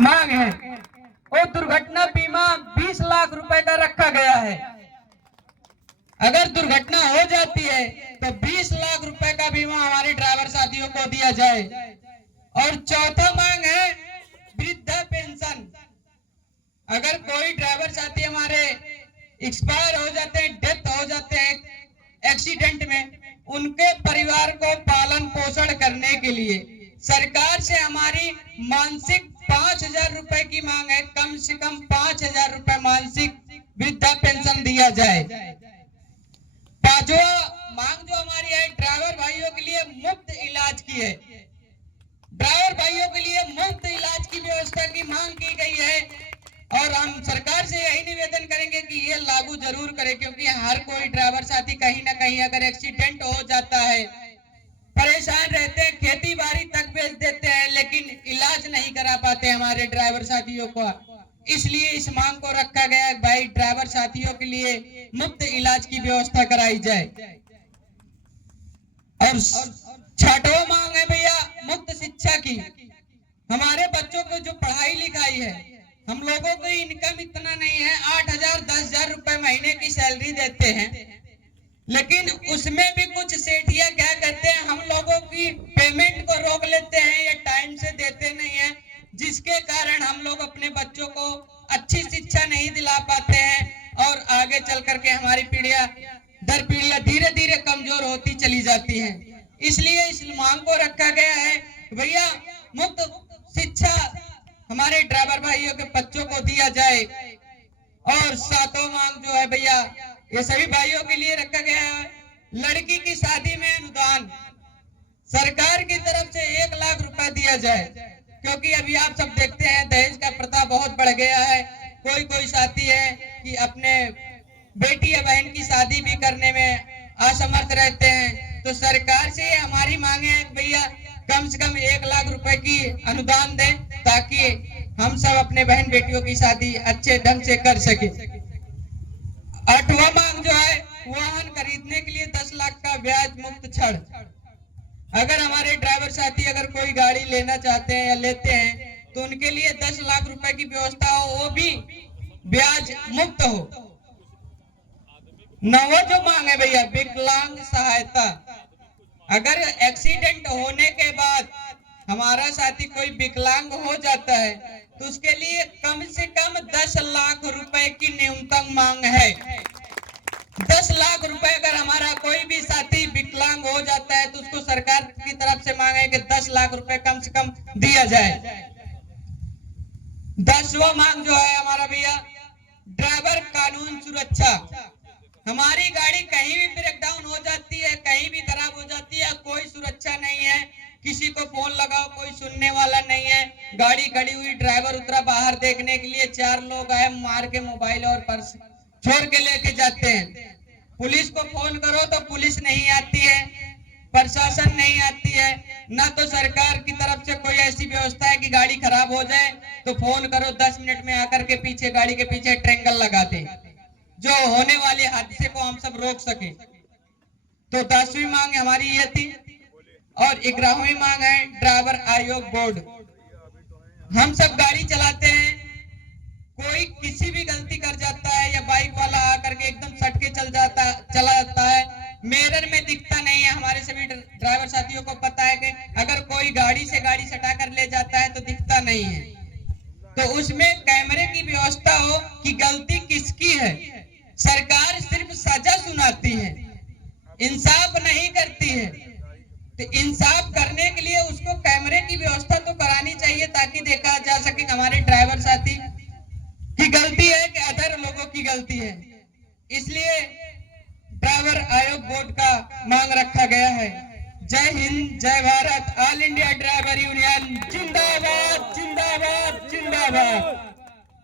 मांग है वो दुर्घटना बीमा 20 लाख रुपए का रखा गया है। अगर दुर्घटना हो जाती है तो 20 लाख रुपए का बीमा हमारे ड्राइवर साथियों को दिया जाए। और चौथा मांग है वृद्धा पेंशन। अगर कोई ड्राइवर साथी हमारे एक्सपायर हो जाते हैं, डेथ हो जाते हैं एक्सीडेंट में, उनके परिवार को पालन पोषण करने के लिए सरकार से हमारी मानसिक 5,000 रुपए की मांग है। कम से कम 5,000 रुपए मानसिक वृद्धा पेंशन दिया जाए। पांचवा मांग जो हमारी है ड्राइवर भाइयों के लिए मुफ्त इलाज की है। ड्राइवर भाइयों के लिए मुफ्त इलाज की व्यवस्था की मांग की गई है और हम सरकार से यही निवेदन करेंगे कि ये लागू जरूर करें, क्योंकि हर कोई ड्राइवर साथी कहीं ना कहीं अगर एक्सीडेंट हो जाता है, परेशान रहते हैं, खेती बाड़ी तक बेच देते हैं, लेकिन इलाज नहीं करा पाते हमारे ड्राइवर साथियों को। इसलिए इस मांग को रखा गया है भाई ड्राइवर साथियों के लिए मुफ्त इलाज की व्यवस्था कराई जाए। और छठवां मांग है भैया मुफ्त शिक्षा की। हमारे बच्चों को जो पढ़ाई लिखाई है, हम लोगों को इनकम इतना नहीं है, 8,000 10,000 रुपए महीने की सैलरी देते हैं, लेकिन उसमें भी कुछ सेठिया क्या करते हैं, हम लोगों की पेमेंट को रोक लेते हैं या टाइम से देते नहीं है, जिसके कारण हम लोग अपने बच्चों को अच्छी शिक्षा नहीं दिला पाते हैं और आगे चल करके हमारी पीढ़ियां दर पीढ़ियां धीरे धीरे कमजोर होती चली जाती हैं। इसलिए इस मांग को रखा गया है भैया मुफ्त शिक्षा हमारे ड्राइवर भाइयों के बच्चों को दिया जाए। और सातों मांग जो है भैया ये सभी भाइयों के लिए रखा गया है, लड़की की शादी में अनुदान सरकार की तरफ से 1 लाख रुपए दिया जाए, क्योंकि अभी आप सब देखते हैं दहेज का प्रथा बहुत बढ़ गया है। कोई कोई साथी है कि अपने बेटी या बहन की शादी भी करने में असमर्थ रहते हैं, तो सरकार से हमारी मांगे है भैया कम से कम 1 लाख रुपए की अनुदान दें, ताकि हम सब अपने बहन बेटियों की शादी अच्छे ढंग से कर सके। 8वां मांग जो है वाहन खरीदने के लिए 10 लाख का ब्याज मुक्त छड़। अगर हमारे ड्राइवर साथी अगर कोई गाड़ी लेना चाहते हैं या लेते हैं तो उनके लिए 10 लाख रुपए की व्यवस्था हो, वो भी ब्याज मुक्त हो। 9वां जो मांग है भैया विकलांग सहायता। अगर एक्सीडेंट होने के बाद हमारा साथी कोई विकलांग हो जाता है तो उसके लिए कम से कम 10 लाख रुपए की न्यूनतम मांग है। 10 लाख रुपए अगर हमारा कोई भी साथी विकलांग हो जाता है तो उसको सरकार की तरफ से मांग है कि 10 लाख रुपए कम से कम दिया जाए। 10वां मांग जो है हमारा भैया ड्राइवर कानून सुरक्षा। हमारी गाड़ी कहीं भी ब्रेकडाउन हो जाती है, कहीं भी खराब हो जाती है, कोई सुरक्षा नहीं है, किसी को फोन लगाओ कोई सुनने वाला नहीं है, गाड़ी खड़ी हुई ड्राइवर उतरा बाहर देखने के लिए, 4 लोग आए मार के मोबाइल और पर्स छोड़ के लेके जाते हैं। पुलिस को फोन करो तो पुलिस नहीं आती है, प्रशासन नहीं आती है, ना तो सरकार की तरफ से कोई ऐसी व्यवस्था है कि गाड़ी खराब हो जाए तो फोन करो 10 मिनट में आकर के पीछे गाड़ी के पीछे ट्रेंगल लगा दे, जो होने वाले हादसे को हम सब रोक सके। तो 10वीं मांग हमारी ये थी। और 11वीं मांग है ड्राइवर आयोग बोर्ड। हम सब गाड़ी चलाते हैं, कोई किसी भी गलती कर जाता है या बाइक वाला आकर के एकदम सट के चला जाता है, मिरर में दिखता नहीं है। हमारे सभी ड्राइवर साथियों को पता है कि अगर कोई गाड़ी से गाड़ी सटा कर ले जाता है तो दिखता नहीं है, तो उसमें कैमरे की व्यवस्था हो कि गलती किसकी है। सरकार सिर्फ सजा सुनाती है, इंसाफ नहीं करती है। तो इंसाफ करने के लिए उसको कैमरे की व्यवस्था तो करानी चाहिए, ताकि देखा जा सके हमारे ड्राइवर साथी की गलती है कि अदर लोगों की गलती है। इसलिए ड्राइवर आयोग बोर्ड का मांग रखा गया है। जय हिंद, जय Bharat. All India driver union जिंदाबाद जिंदाबाद जिंदाबाद।